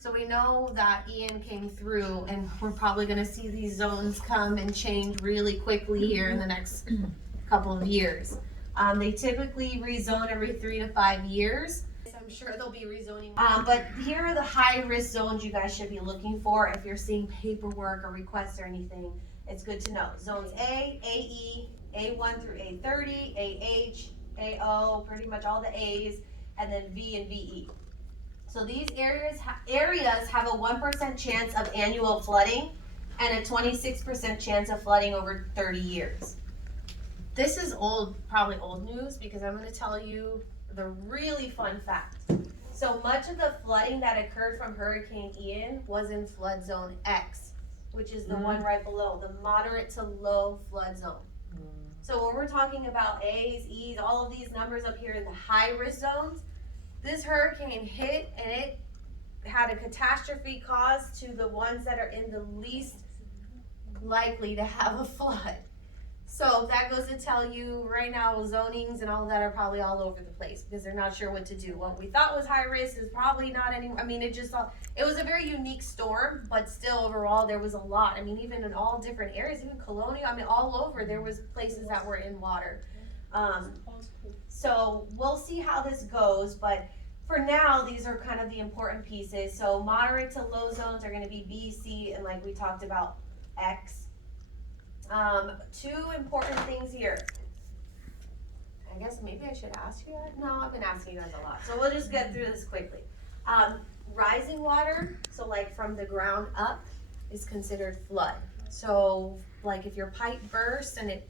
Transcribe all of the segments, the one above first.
So we know that Ian came through, and we're probably gonna see these zones come and change really quickly here in the next couple of years. They typically rezone every 3 to 5 years. I'm sure they'll be rezoning. But here are the high-risk zones you guys should be looking for if you're seeing paperwork or requests or anything. It's good to know. Zones A, AE, A1 through A30, AH, AO, pretty much all the A's, and then V and VE. So these areas have a 1% chance of annual flooding and a 26% chance of flooding over 30 years. This is probably old news, because I'm going to tell you the really fun fact. So much of the flooding that occurred from Hurricane Ian was in flood zone X, which is the one right below, the moderate to low flood zone. So when we're talking about A's, E's, all of these numbers up here in the high risk zones, this hurricane hit and it had a catastrophe cause to the ones that are in the least likely to have a flood. So that goes to tell you right now zonings and all that are probably all over the place because they're not sure what to do. What we thought was high risk is probably not anymore. I mean, it was a very unique storm, but still overall there was a lot. I mean, even in all different areas, even Colonial, I mean, all over there was places that were in water. So we'll see how this goes, but for now, these are kind of the important pieces. So moderate to low zones are gonna be B, C, and like we talked about, X. Two important things here. I guess maybe I should ask you that. No, I've been asking you guys a lot. So we'll just get through this quickly. Rising water, so like from the ground up, is considered flood. So like if your pipe bursts and it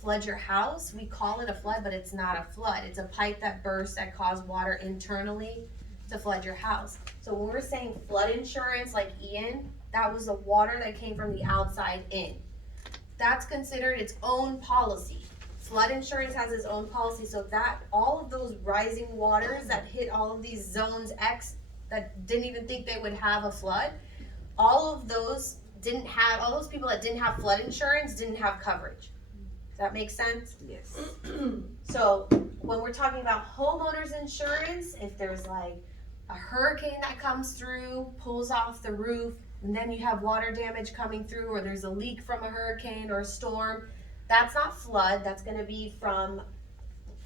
floods your house, we call it a flood, but it's not a flood. It's a pipe that bursts that caused water internally to flood your house. So when we're saying flood insurance, like Ian, that was the water that came from the outside in. That's considered its own policy. Flood insurance has its own policy, so that all of those rising waters that hit all of these zones X that didn't even think they would have a flood, all of those people that didn't have flood insurance didn't have coverage. Does that make sense? Yes. So when we're talking about homeowners insurance, if there's like a hurricane that comes through, pulls off the roof, and then you have water damage coming through, or there's a leak from a hurricane or a storm, that's not flood. That's going to be from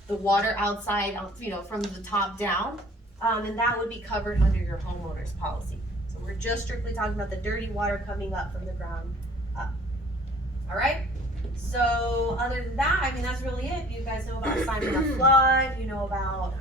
the water outside, from the top down, and that would be covered under your homeowner's policy. So we're just strictly talking about the dirty water coming up from the ground up. All right? So other than that, I mean, that's really it. You guys know about assignment of flood, you know about